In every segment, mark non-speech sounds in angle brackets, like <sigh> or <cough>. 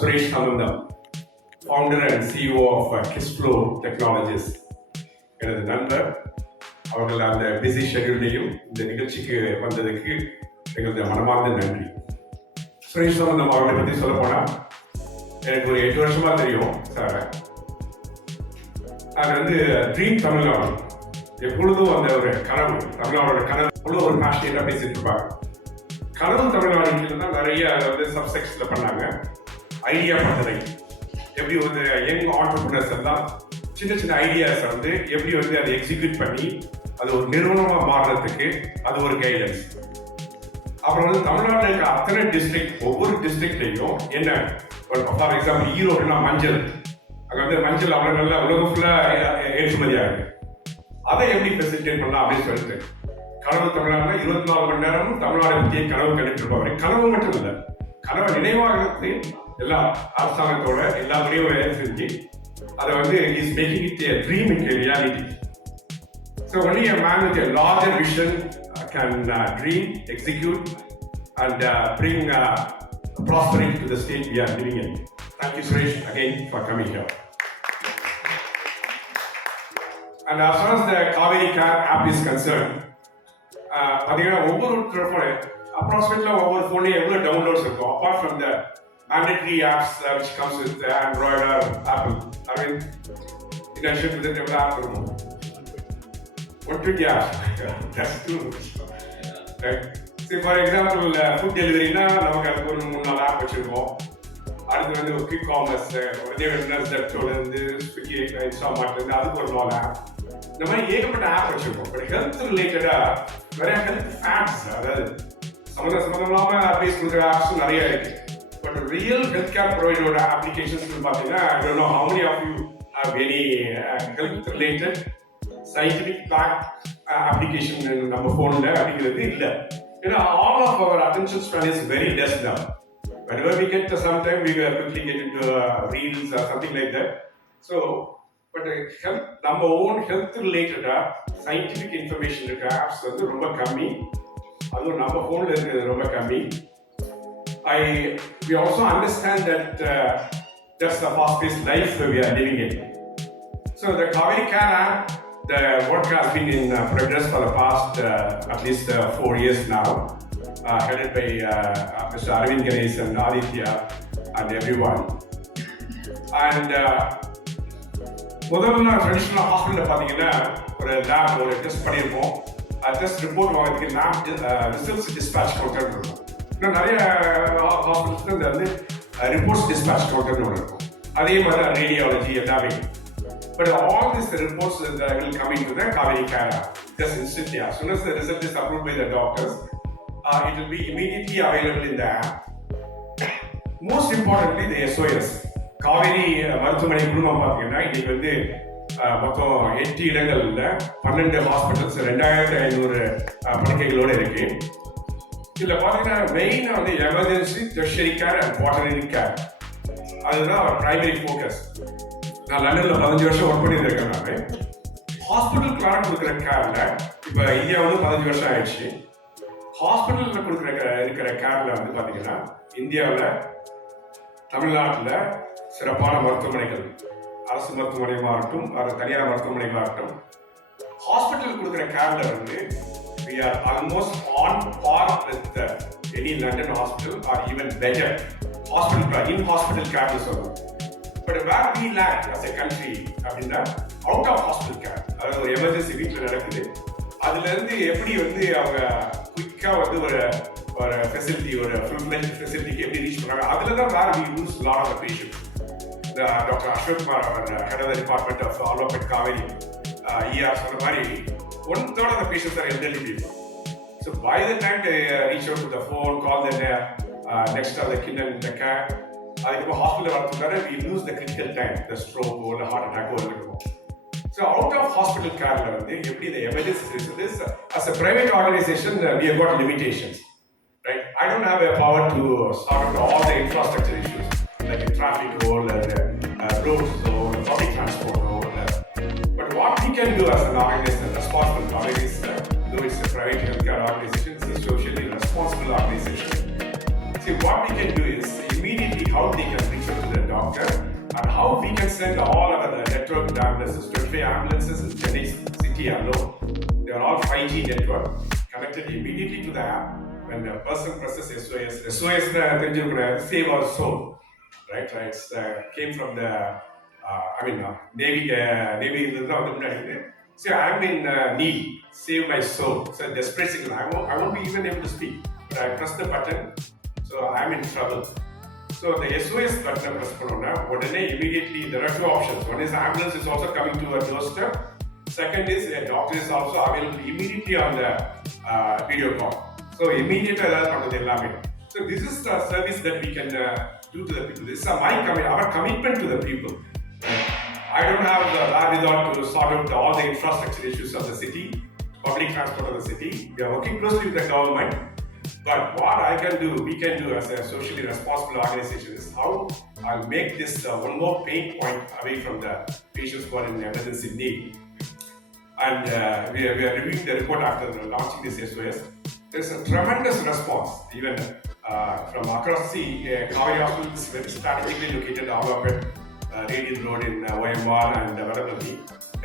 Suresh Sambandam founder and CEO of Kissflow technologies எனது நண்பர் அவர்கள் அந்த பிஸி ஷெட்யூல்லையும் இந்த நிகழ்ச்சிக்கு வந்ததுக்கு எங்களது மனமார்ந்த நன்றி. சுரேஷ் சம்பந்தம் அவர்களை பற்றி சொல்ல போனால் எனக்கு ஒரு எட்டு வருஷமா தெரியும் சார். அது வந்து ட்ரீம் தமிழ்நாடு எப்பொழுதும் அந்த ஒரு கனவு தமிழ்நாடோட கனவு அவ்வளோ ஒரு பேஷனேட்டாக பேசிட்டு இருப்பாங்க. கனவு தமிழ்நாடு தான் நிறைய வந்து சப்செக்ஷன்ல பண்ணாங்க. ஐடியா பட்டறை எப்படி வந்து யங் ஆண்டர்பிரினர்ஸ் எல்லாம் சின்ன சின்ன ஐடியாஸை வந்து எப்படி வந்து அதை எக்ஸிக்யூட் பண்ணி அது ஒரு நிறுவனமாக மாறுறதுக்கு அது ஒரு கைடன்ஸ் அப்புறம் வந்து தமிழ்நாட்டில் இருக்கிற அத்தனை டிஸ்ட்ரிக்ட் ஒவ்வொரு டிஸ்ட்ரிக்ட்லையும் என்ன? ஃபார் எக்ஸாம்பிள் ஈரோடுனா மஞ்சள். அங்கே வந்து மஞ்சள் அவ்வளோ நல்ல உலகம் ஃபுல்லாக ஏற்றுமதியாக இருக்கு. அதை எப்படி ஃபெசிலிட்டேட் பண்ணலாம் அப்படின்னு சொல்லிட்டு கனவு தமிழ்நாடுல இருபத்தி நாலு மணி நேரமும் தமிழ்நாடு பற்றிய கனவு கண்டுட்டு கனவு மட்டும் இல்லை கனவு நினைவாகிறது எல்லாம் அரசாங்கத்தோட எல்லாத்துலேயும் வேலை செஞ்சு அதை வந்து is making it a dream it reality so only a man with a larger vision can dream execute and bring prospering to the state we are living in thank you Suresh again for coming here and as for the Kaveri care app is concern பார்த்தீங்கன்னா ஒவ்வொரு phone அப்ராக்சிமேட்ல ஒவ்வொரு ஃபோன்லையும் எவ்வளோ downloads இருக்கும் apart from the mandatory apps which comes with Android or Apple I mean internship with எவ்வளோ app இருக்கும் What did you ask? <laughs> That's too much. Right? See, for example, uh, food delivery னா நமக்கு அதுக்கு ஒரு மூணு நாலு app வச்சிருக்கோம் அடுத்து வந்து குவிக் காமர்ஸ் உடனே ஜெப்டோல இருந்து ஸ்விக்கி இன்ஸ்டாமார்ட்ல இருந்து அதுக்கு ஒரு நாலு ஆப் இந்த மாதிரி ஏகப்பட்ட ஆப் வச்சிருக்கோம் பட் ஹெல்த் ரிலேட்டடா நிறைய ஹெல்த் ஃபேக்ட்ஸ் அதாவது சம்மந்த சம்மந்தம் இல்லாம அட்வைஸ் கொடுக்குற ஆப்ஸும் நிறைய இருக்கு பட் ரியல் ஹெல்த் கேர் ப்ரொவைடரோட அப்ளிகேஷன்ஸ் பார்த்தீங்கன்னா I don't know how of you have any health related scientific back application நம்ம ஃபோனில் uh, uh, அப்படிங்கிறது இல்லை. ஏன்னா all of our attention span is very less தான் whenever we get to sometime we will quickly get into uh, reels or something like that. So but uh, health நம்ம own health ரிலேட்டடா scientific information இருக்க apps வந்து ரொம்ப கம்மி. அதுவும் நம்ம ஃபோனில் இருக்கிறது ரொம்ப கம்மி. I we also understand that uh, that's the fast-paced life we are living in So the Kaveri Care app, the work has been in uh, progress for the past uh, at least uh, four years now, uh, headed by uh, uh, Mr. Arvind Ganesh and Aditya and everyone. And uh, முதல்ல traditional ஹாஸ்பிட்டலில் பார்த்தீங்கன்னா ஒரு lab ஒரு test பண்ணியிருப்போம் test report வாங்கிறதுக்கு lab results dispatch counter இருக்கும் இன்னும் நிறைய ஹாஸ்பிட்டல்ஸ் இந்த வந்து ரிப்போர்ட்ஸ் டிஸ்பேச் கவுண்டர்னு ஒன்று இருக்கும் அதே மாதிரி ரேடியாலஜி எல்லாமே but all this reports will coming to the Kaveri care just instant soon as result is approve by the doctors it will be immediately available in the most importantly இந்த SOS Kaveri மருத்துவமனை குழுமம் பார்த்தீங்கன்னா இன்னைக்கு வந்து மொத்தம் எட்டு இடங்கள்ல பன்னெண்டு ஹாஸ்பிட்டல்ஸ் ரெண்டாயிரத்தி ஐநூறு படுக்கைகளோடு இருக்கு இதுல பாத்தீங்கன்னா மெயினா வந்து emergency tertiary care and quaternary care அதுதான் பிரைமரி ஃபோக்கஸ் நான் லண்டன்ல பதினஞ்சு வருஷம் ஒர்க் பண்ணியிருக்கேன் நான். ஹாஸ்பிட்டல் கிளாரண்ட் கொடுக்குற கேர்ல இப்போ இந்தியா வந்து பதினஞ்சு வருஷம் ஆயிடுச்சு. ஹாஸ்பிட்டலில் கொடுக்குற இருக்கிற கேரில் வந்து பார்த்தீங்கன்னா இந்தியாவில் தமிழ்நாட்டில் சிறப்பான மருத்துவமனைகள். அரசு மருத்துவமனைகளாக இருக்கட்டும் அது தனியார் மருத்துவமனைகளாகட்டும். ஹாஸ்பிட்டல் கொடுக்குற கேரில் வந்து we are almost on par with uh, any London hospital or even better hospital in hospital care னு சொல்லலாம் but where we lag as a country அப்படின்னா அவுட் ஆஃப் ஹாஸ்பிட்டல் கேர் அதாவது ஒரு எமர்ஜென்சி வீட்டில் நடக்குது. அதுல எப்படி வந்து அவங்க குயிக்காக வந்து ஒரு ஒரு ஃபெசிலிட்டி ஒரு ஃபுல் ஃபிளெஜ் ஃபெசிலிட்டிக்கு எப்படி ரீச் பண்ணுறாங்க அதில் தான் where we use lot of patient doctor Ashok Kumar our head of the department of allopath Kaveri ஐயா சொன்ன மாதிரி one third of the patients are elderly people So by the time they uh, reach out to the phone, call the uh, next of the kin and the care, அதுக்கப்புறம் hospital வரதுக்காக we lose the critical time, the stroke or the heart attack or இருக்கும் so out of hospital கேர்ல வந்து எப்படி இந்த emergency இருக்குது as a private organisation we have got limitations right? I don't have a power to sort out all the infrastructure issues like the traffic roll and uh, roads can do as an organization, responsible uh, organization, though it's a private healthcare organization, it's a socially responsible organization. See, what we can do is immediately how they can reach out to the doctor and how we can send all our uh, network ambulances, 23 ambulances in Chennai city alone. They are all 5G network connected immediately to the app. When the person presses SOS, SOS, the Save or Soul, right? right? So, came from the uh, I mean, uh, Navy, uh, Navy தான் வந்து முன்னாடி இருக்கு. See, I'm in uh, need, save my soul. It's a desperate signal. I won't, I won't be even able to speak, but I press the button, so I'm in trouble. So the SOS button press பண்ணோம்னா உடனே immediately there are two options. One is ambulance is also coming to our doorstep. Second is a doctor is also available immediately on the uh, video call. So immediate ஏதாவது பண்றது எல்லாமே. So this is the service that we can uh, do to the people. This is uh, my commi- our commitment to the people. I don't have the wherewithal to sort out all the infrastructure issues of the city, public transport of the city. We are working closely with the government. But what I can do, we can do as a socially responsible organization is how I'll make this uh, one more pain point away from the patients who are in emergency need. And uh, we, are, we are reviewing the report after launching this SOS. There's a tremendous response, even uh, from across the uh, Kaveri Hospital is very strategically located all of it, uh, Radiant Road in uh, OMR and uh, Vadapalli.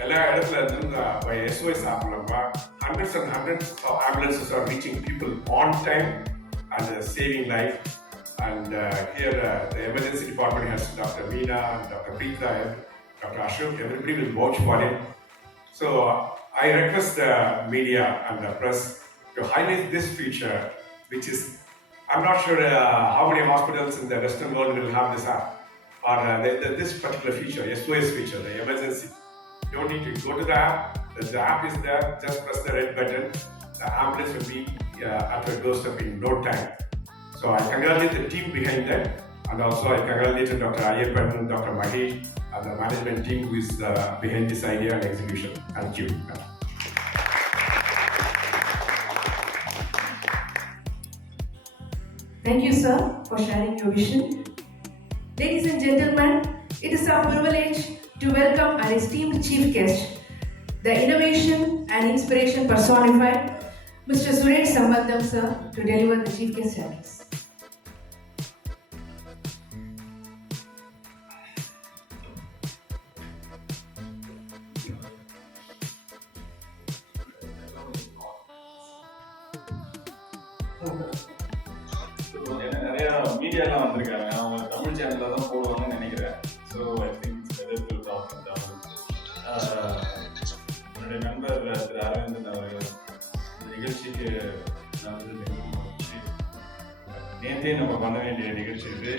எல்லா இடத்துல இருந்து by SOS app மூலமா hundreds and hundreds of ambulances are reaching people on time and saving life and here the emergency department has doctor Meena doctor Preetha doctor Ashok everybody will watch for it So I request the media and the press to highlight this feature, which is I'm not sure uh, how many hospitals in the Western world will have this app or uh, the, the, this particular feature, SOS feature, the emergency. You don't need to go to the app. The, the app is there. Just press the red button. The ambulance will be uh, at your doorstep in no time. So I congratulate the team behind that, and also I congratulate Dr. Ayappan, Dr. Mahesh, and the management team who is uh, behind this idea and execution. Thank you. Thank you, sir, for sharing your vision. Ladies and gentlemen, it is our privilege to welcome our esteemed chief guest, the innovation and inspiration personified, Mr. Suresh Sambandam, sir, to deliver the chief guest address. ஏன்னா நிறைய மீடியாலாம் வந்திருக்காங்க அவங்க தமிழ் சேனல்ல தான் போடுவாங்கன்னு நினைக்கிறேன். So I think weather talk Tamil ah, என்னுடைய நண்பர் திரு அரவிந்தன் அவர்கள் இந்த நிகழ்ச்சிக்கு நான் வந்து மிகவும் மகிழ்ச்சி. நேற்றே நம்ம பண்ண வேண்டிய நிகழ்ச்சி இது.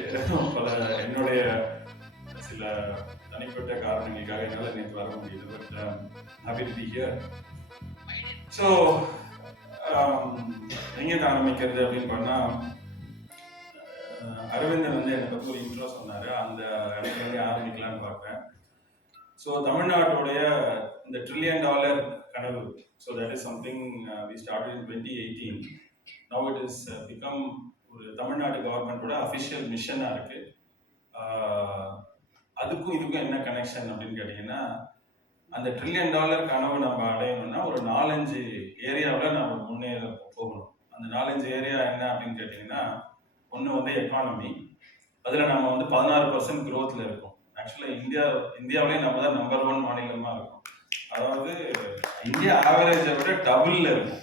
பல என்னுடைய சில தனிப்பட்ட காரணங்களுக்காக என்னால் நேற்று வர முடியல பட் ஹாப்பி ஹியர் ஸோ எங்கே ஆரம்பிக்கிறது அப்படின்னு பண்ணால் அரவிந்தன் வந்து எனக்கு பற்றி ஒரு இன்ட்ரோ சொன்னார். அந்த இடத்துலேருந்து ஆரம்பிக்கலாம்னு பார்த்தேன் ஸோ தமிழ்நாட்டுடைய இந்த ட்ரில்லியன் டாலர் கனவு. So that is something we start in twenty eighteen now it is become ஒரு தமிழ்நாடு கவர்மெண்ட்டோட அஃபிஷியல் மிஷனாக இருக்குது அதுக்கும் இதுக்கும் என்ன கனெக்ஷன் அப்படின்னு கேட்டிங்கன்னா அந்த ட்ரில்லியன் டாலர் கனவு நம்ம அடையணும்னா ஒரு நாலஞ்சு ஏரியாவில் நம்ம முன்னேற போகணும். அந்த நாலஞ்சு ஏரியா என்ன அப்படின்னு கேட்டிங்கன்னா ஒன்று வந்து எக்கானமி அதில் நம்ம வந்து பதினாறு பர்சன்ட் க்ரோத்தில் இருக்கோம். ஆக்சுவலாக இந்தியா இந்தியாவிலே நம்ம தான் நம்பர் ஒன் மாநிலமாக இருக்கும். அதாவது இந்தியா ஆவரேஜை விட டபுளில் இருக்கும்.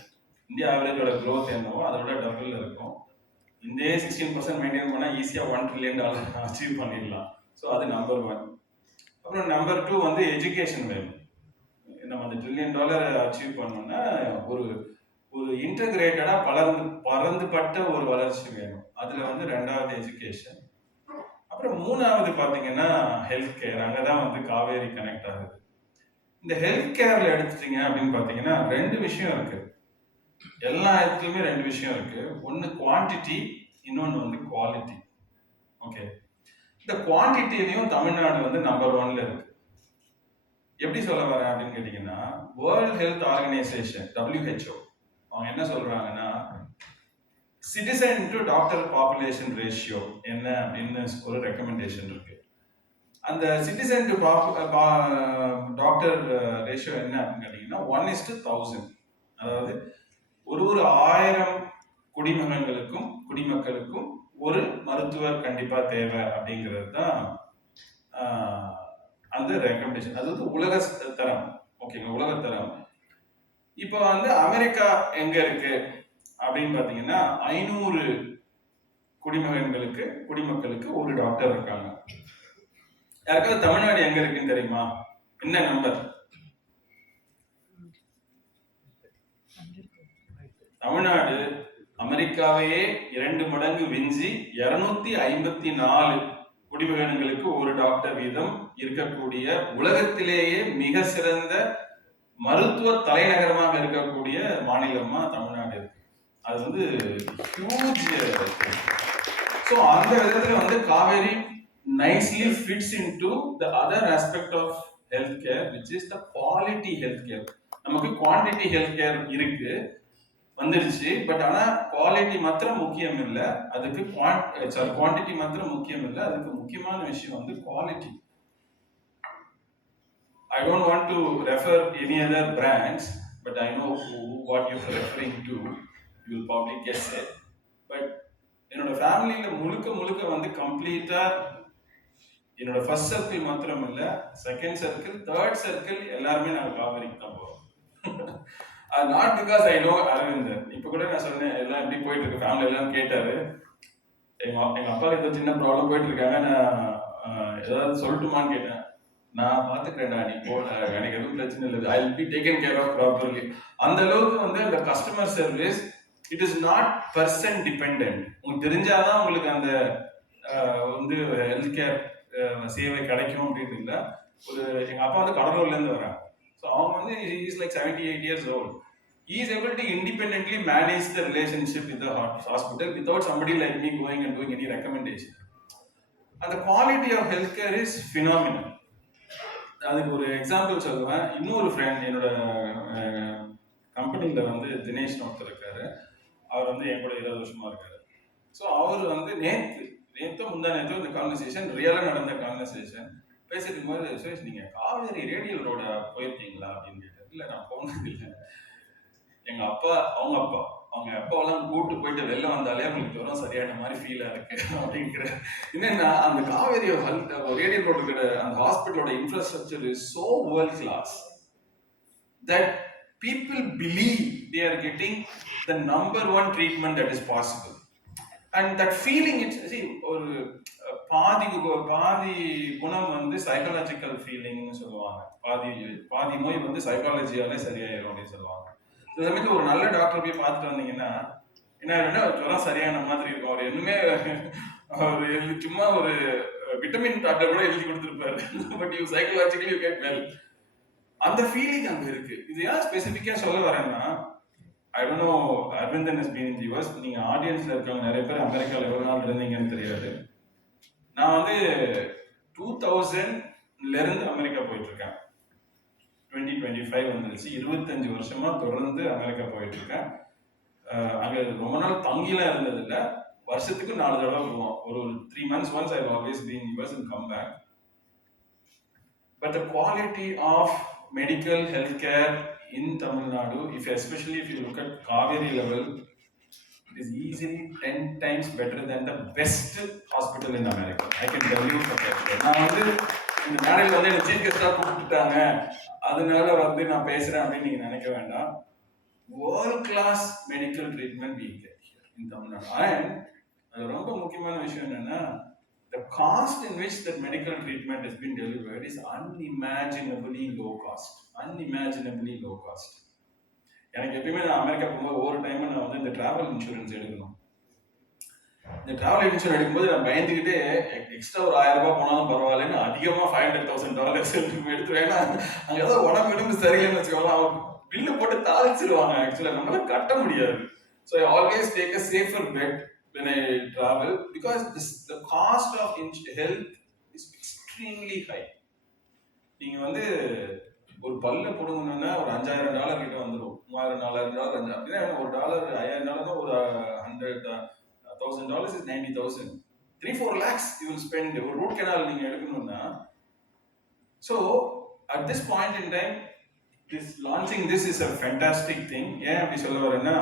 இந்தியா ஆவரேஜோட க்ரோத் என்னவோ அதை விட டபுளில் இருக்கும். இந்தியே சிக்ஸ்டீன் பர்சன்ட் மெயின்டைன் பண்ணால் ஈஸியாக ஒன் ட்ரில்லியன் டாலர் அச்சீவ் பண்ணிடலாம். ஸோ அது நம்பர் ஒன் அப்புறம் நம்பர் டூ வந்து எஜுகேஷன் வேணும். நம்ம அந்த ட்ரில்லியன் டாலர் அச்சீவ் பண்ணோம்னா ஒரு ஒரு இன்டகிரேட்டடா பலர்ந்து பறந்துபட்ட ஒரு வளர்ச்சி வேணும். அதுல வந்து ரெண்டாவது எஜுகேஷன் அப்புறம் மூணாவது பாத்தீங்கன்னா ஹெல்த் கேர் அங்கதான் வந்து காவேரி கனெக்ட் ஆகுது. இந்த ஹெல்த் கேர்ல எடுத்துட்டீங்க அப்படின்னு பாத்தீங்கன்னா ரெண்டு விஷயம் இருக்கு. எல்லா இடத்துலயுமே ரெண்டு விஷயம் இருக்கு. ஒன்னு குவான்டிட்டி இன்னொன்னு வந்து குவாலிட்டி ஓகே இந்த குவான்டிட்டிலையும் தமிழ்நாடு வந்து நம்பர் ஒன்ல இருக்கு. எப்படி சொல்ல வரேன் அப்படின்னு கேட்டீங்கன்னா வேர்ல்ட் ஹெல்த் ஆர்கனைசேஷன் டபிள்யூஹெச்ஓ அவங்க என்ன சொல்றாங்கன்னா citizen to doctor population ratio என்ன அப்படின்னு ஒரு ரெக்கமெண்டேஷன் இருக்கு. அந்த சிட்டிசன் டு டாக்டர் ரேஷியோ என்ன அப்படின்னு கேட்டீங்கன்னா ஒன் இஸ் டு தௌசண்ட் அதாவது ஒரு ஒரு ஆயிரம் குடிமகன்களுக்கும் குடிமக்களுக்கும் ஒரு மருத்துவர் கண்டிப்பா தேவை அப்படிங்கிறது தான் அந்த ரெக்கமெண்டேஷன் அது வந்து உலக தரம். ஓகேங்க உலக தரம். இப்போ வந்து அமெரிக்கா எங்க இருக்கு? அப்படின்னு பாத்தீங்கன்னா ஐநூறு குடிமகன்களுக்கு குடிமக்களுக்கு ஒரு டாக்டர் இருக்காங்க. யாருக்காவது தமிழ்நாடு எங்க இருக்குன்னு தெரியுமா? என்ன நம்பர் தமிழ்நாடு அமெரிக்காவையே இரண்டு மடங்கு விஞ்சி இருநூத்தி ஐம்பத்தி நாலு குடிமகன்களுக்கு ஒரு டாக்டர் வீதம் இருக்கக்கூடிய உலகத்திலேயே மிக சிறந்த மருத்துவ தலைநகரமாக இருக்கக்கூடிய மாநிலமா தமிழ்நாடு இருக்கு. அது வந்து ஹியூஜ் ஸோ அந்த விதத்துல வந்து Kaveri nicely fits into the other aspect of which is the quality health care நமக்கு குவான்டிட்டி ஹெல்த் கேர் இருக்கு வந்துருச்சு பட் ஆனா குவாலிட்டி மாத்திரம் முக்கியம் இல்லை. அதுக்கு சாரி குவான்டிட்டி மாத்திரம் முக்கியம் இல்லை. அதுக்கு முக்கியமான விஷயம் வந்து quality I don't want to refer any other brands but I know what you referring referring you You'll probably guess it. But என்னோட ஃபேமிலியில் முழுக்க முழுக்க வந்து கம்ப்ளீட்டாக என்னோட ஃபர்ஸ்ட் சர்க்கிள் மாத்திரம் இல்லை செகண்ட் சர்க்கிள் தேர்ட் சர்க்கிள் எல்லாருமே நாங்கள் காவேரிக்கு தான் போகிறோம் <laughs> அது not because I know Aravindar இப்போ கூட நான் சொன்னேன் எல்லாம் எப்படி போயிட்டு இருக்கு ஃபேமிலி எல்லாம் கேட்டாரு. எங்க அப்- எங்க அப்பா ஏதோ சின்ன ப்ராப்ளம் போயிட்டு இருக்காங்க நான் ஏதாவது சொல்லட்டுமான்னு கேட்டேன். நான் பாத்துக்கிறேன்டா நீ போ எனக்கு எதுவும் பிரச்சனை இல்லை. I will be taken care of properly அந்த அளவுக்கு வந்து அந்த customer service it is not person depend உங்களுக்கு தெரிஞ்சாதான் உங்களுக்கு அந்த வந்து ஹெல்த் கேர் சேவை கிடைக்கும் அப்படின்னு இல்லை. ஒரு எங்கள் அப்பா வந்து கடலூர்லேருந்து வராங்க ஸோ அவங்க வந்து is like seventy eight years old is is to independently manage the relationship with hospital without somebody like me going and doing any recommendation அந்த quality of health care is phenomenal. அதுக்கு ஒரு example சொல்லுவேன். இன்னொரு friend என்னோட கம்பெனியில் வந்து தினேஷ் ஒருத்தர் இருக்காரு. அவர் வந்து என் கூட இருபது வருஷமா இருக்காரு. ஸோ அவர் வந்து நேத்து நேற்று முந்தா நேற்று இந்த கான்வர்சேஷன் ரியலாக நடந்த கான்வர்சேஷன் பேசிட்டு போது சுரேஷ் நீங்கள் காவேரி ரேடியல் ரோட போயிருக்கீங்களா? அப்படின்னு கேட்டார். இல்லை நான் போனது இல்லை எங்கள் அப்பா அவங்க அப்பா அவங்க அப்பாவெல்லாம் கூட்டு போயிட்டு வெளில வந்தாலே அவங்களுக்கு ஜுரம் சரியான மாதிரி ஃபீலா இருக்கு அப்படிங்கிற. என்னன்னா அந்த காவேரி ரேடியல் ரோடு கிட்ட அந்த ஹாஸ்பிட்டலோட infrastructure is so world class that people believe they are getting the number one treatment that is possible and that feeling it's ஒரு பாதி பாதி குணம் வந்து சைக்காலஜிக்கல் ஃபீலிங்னு சொல்லுவாங்க. பாதி பாதி நோய் வந்து சைக்காலஜியாலே சரியாயிரும் அப்படின்னு சொல்லுவாங்க. இந்த சமயத்துல ஒரு நல்ல டாக்டர் போய் பார்த்துட்டு வந்தீங்கன்னா என்ன ஆயிரும்னா, ஜுரம் சரியான மாதிரி இருக்கும். அவர் இன்னுமே அவர் எழுதி- சும்மா ஒரு விட்டமின் டாக்டர் கூட எழுதி கொடுத்துருப்பாரு. But you psychologically you get well அந்த ஃபீலிங் அங்க இருக்கு. இது ஏன் ஸ்பெசிஃபிக்கா சொல்ல வரேன்னா I don't know Aravindan is been in US நீங்க ஆடியன்ஸ்ல இருக்கவங்க நிறைய பேர் அமெரிக்காவில் எவ்வளவு நாள் இருந்தீங்கன்னு தெரியாது. நான் வந்து டூ தௌசண்ட்ல இருந்து அமெரிக்கா போயிட்டு இருக்கேன். டுவெண்ட்டி டுவெண்ட்டி ஃபைவ் வந்துருச்சு. இருபத்தஞ்சு வருஷமா தொடர்ந்து அமெரிக்கா போயிட்டு இருக்கேன் அங்கே ரொம்ப நாள் தங்கிலாம் இருந்தது வருஷத்துக்கு நாலு தடவை போவோம். ஒரு three months once I always been US and come back But the quality of medical healthcare in Tamil Nadu, if especially if you look at Kaveri level, it is easily 10 times better than the best hospital in America. I can tell you for that. நான் வந்து இந்த மேடையில் வந்து என்ன chief கெஸ்டாக கூப்பிட்டுட்டாங்க. அதனால வந்து நான் பேசுறேன் அப்படின்னு நீங்க நினைக்க வேண்டாம். World class medical treatment being in Tamil Nadu and அது ரொம்ப முக்கியமான விஷயம் என்னன்னா the cost in which that medical treatment is been delivered is unimaginably low cost unimaginably low cost எனக்கு எப்பயுமே நான் அமெரிக்கா போகும்போது ஒவ்வொரு டைமும் நான் வந்து இந்த டிராவல் இன்சூரன்ஸ் எடுக்கணும். இந்த டிராவல் இன்சூரன்ஸ் எடுக்கும்போது நான் பயந்துக்கிட்டே எக்ஸ்ட்ரா ஒரு ஆயிரம் ரூபாய் போனாலும் பரவாயில்லன்னு அதிகமாக ஃபைவ் ஹண்ட்ரட் தௌசண்ட் டாலர்ஸ் எடுத்து ஏன்னா அங்கே ஏதாவது உடம்பு இடும்பு சரியில்லைன்னு வச்சுக்கோங்களேன். அவங்க பில்லு போட்டு தாளிச்சிருவாங்க. ஆக்சுவலாக நம்மளால கட்ட முடியாது. So I always take a safer bet when I travel because this, the cost of ins- health is extremely high. நீங்கள் வந்து ஒரு பல்ல பிடுங்கணும்னா ஒரு அஞ்சாயிரம் டாலர் கிட்ட வந்துடும் மூவாயிரம் நாலாயிரம் டாலர் அஞ்சு அப்படின்னா ஒரு டாலர் ஐயாயிரம் டாலர் தான் ஒரு thousand dollars is ninety thousand three four lakhs you will spend ஒரு ரூட் கெனால் நீங்கள் எடுக்கணும்னா. So at this point in time this launching this is a fantastic thing ஏன் அப்படி சொல்ல வரேன்னா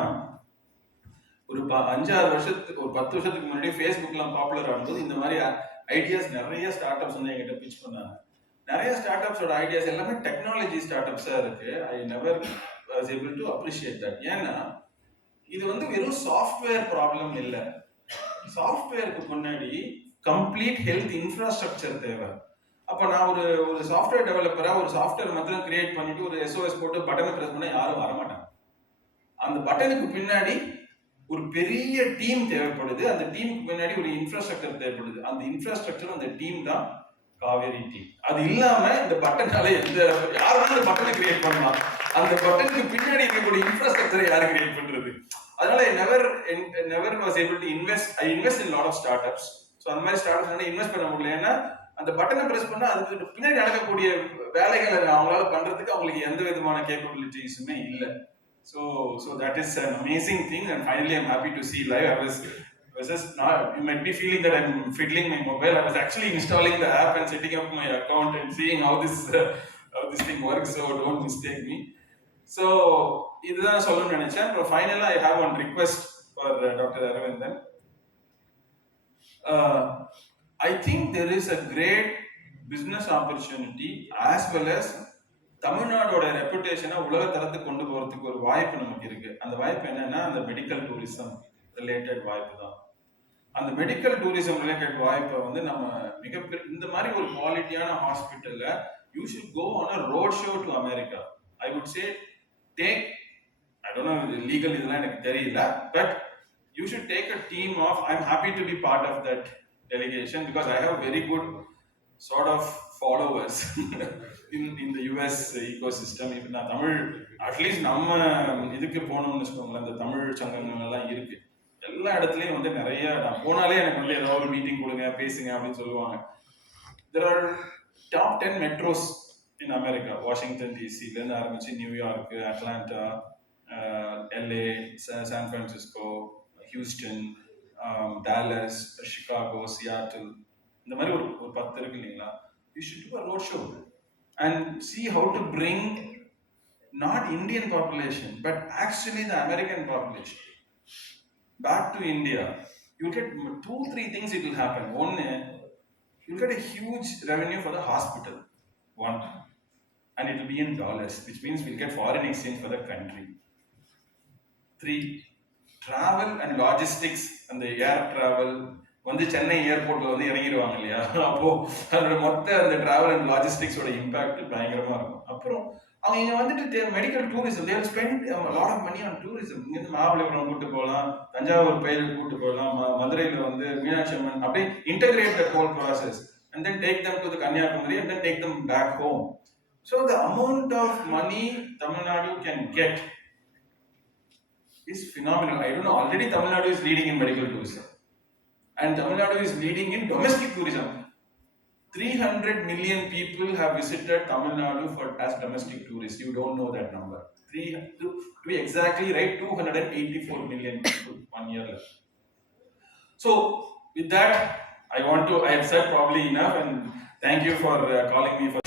ஒரு ப- அஞ்சாறு வருஷத்துக்கு ஒரு பத்து வருஷத்துக்கு முன்னாடி ஃபேஸ்புக்லாம் பாப்புலர் ஆகும்போது இந்த மாதிரி ஐடியாஸ் நிறைய ஸ்டார்ட் அப்ஸ் வந்து என்கிட்ட பிச் பண்ணாங்க. நிறைய ஸ்டார்ட் அப்ஸோட ஐடியாஸ் எல்லாமே டெக்னாலஜி ஸ்டார்ட் அப்ஸாக இருக்கு. I never was able to appreciate that ஏன்னா இது வந்து வெறும் சாஃப்ட்வேர் ப்ராப்ளம் இல்லை. சாஃப்ட்வேருக்கு முன்னாடி கம்ப்ளீட் ஹெல்த் இன்ஃப்ராஸ்ட்ரக்சர் தேவை. அப்போ நான் ஒரு ஒரு சாஃப்ட்வேர் டெவலப்பராக ஒரு சாஃப்ட்வேர் மட்டும் கிரியேட் பண்ணிட்டு ஒரு எஸ்ஓஎஸ் போட்டு பட்டனை ப்ரெஸ் பண்ணா யாரும் வரமாட்டாங்க. அந்த பட்டனுக்கு பின்னாடி ஒரு பெரிய டீம் தேவைப்படுது. அந்த டீமுக்கு பின்னாடி ஒரு இன்ஃப்ராஸ்ட்ரக்சர் தேவைப்படுது. அந்த இன்ஃப்ராஸ்ட்ரக்சர் அந்த டீம் தான் காவேரி டீம் அது இல்லாம இந்த பட்டனால எந்த யாருனாலும் அந்த பட்டனை கிரியேட் பண்ணலாம். அந்த பட்டனுக்கு பின்னாடி இருக்கக்கூடிய இன்ஃப்ராஸ்ட்ரக்சரை யாரு கிரியேட் பண்றது? அதனால never never was able to invest I invest in lot of startups so அந்த மாதிரி ஸ்டார்ட் அப்ஸ் இன்வெஸ்ட் பண்ண முடியல. ஏன்னா அந்த பட்டனை பிரஸ் பண்ணா அதுக்கு பின்னாடி நடக்கக்கூடிய வேலைகளை அவங்களால பண்றதுக்கு அவங்களுக்கு எந்த விதமான கேப்பபிலிட்டிஸுமே இல்லை. So so that is an amazing thing and finally I'm happy to see live I was I was just not you might be feeling that I'm fiddling my mobile. I was actually installing the app and setting up my account and seeing how this uh, how this thing works. So don't mistake me. So இதுதான் சொல்லணும்னு நினைச்சேன். அப்புறம் ஃபைனலாக I have one request for doctor Aravindan I think there is a great business opportunity as well as தமிழ்நாடோட ரெப்புடேஷனை உலக தரத்துக்கு கொண்டு போகிறதுக்கு ஒரு வாய்ப்பு நமக்கு இருக்கு. அந்த வாய்ப்பு என்னன்னா அந்த மெடிக்கல் டூரிசம் ரிலேட்டட் வாய்ப்பு தான். அந்த மெடிக்கல் டூரிசம் ரிலேட்டட் வாய்ப்பை வந்து நம்ம மிகப்பெரிய இந்த மாதிரி ஒரு குவாலிட்டியான ஹாஸ்பிட்டலில் you should go on a road show to America I would say take I don't know legal இதெல்லாம் எனக்கு தெரியல but you should take a team of I am happy to be part of that delegation because I have very good sort of followers in இந்த US ego system இப்போ நான் Tamil at least நம்ம இதுக்கு போகணும்னு வச்சுக்கோங்களேன் இந்த தமிழ் சங்கங்கள் எல்லாம் இருக்கு. எல்லா இடத்துலையும் வந்து நிறைய நான் போனாலே எனக்கு வந்து ஏதாவது ஒரு மீட்டிங் கொடுங்க பேசுங்க அப்படின்னு சொல்லுவாங்க. There are top ten metros in America Washington டிசிலேருந்து ஆரம்பிச்சு New York Atlanta LA San Francisco Houston Dallas Chicago Seattle இந்த மாதிரி ஒரு ஒரு பத்து இருக்கு இல்லைங்களா? You should do a road show and see how to bring not Indian population but actually the American population back to India you get two three things it will happen ஒன்னு you get a huge revenue for the hospital. One. And it will be in dollars which means we'll get foreign exchange for the country. Three travel and logistics அந்த ஏர் travel. வந்து சென்னை ஏர்போர்ட்ல வந்து இறங்கிடுவாங்க இல்லையா? அப்போ அதோட மொத்த அந்த டிராவல் அண்ட் லாஜிஸ்டிக்ஸோட இம்பாக்ட் பயங்கரமா இருக்கும். அப்புறம் அவங்க இங்க வந்துட்டு medical tourism there spend lot of money on tourism இங்க இருந்து மகாபலிபுரம் கூட்டு போகலாம் தஞ்சாவூர் பயிர் கூட்டு போகலாம் மதுரையில வந்து மீனாட்சி அம்மன் அப்படியே integrate the whole process and then take them to Kanyakumari and then take them back home So the amount of money Tamil Nadu can get is phenomenal. I don't know, already Tamil Nadu is leading in medical tourism. And Tamil Nadu is leading in domestic tourism. 300 million people have visited Tamil Nadu for as domestic tourists. You don't know that number. Three, to, to be exactly right, 284 million people one year. So with that, I want to, I have said probably enough and thank you for uh, calling me for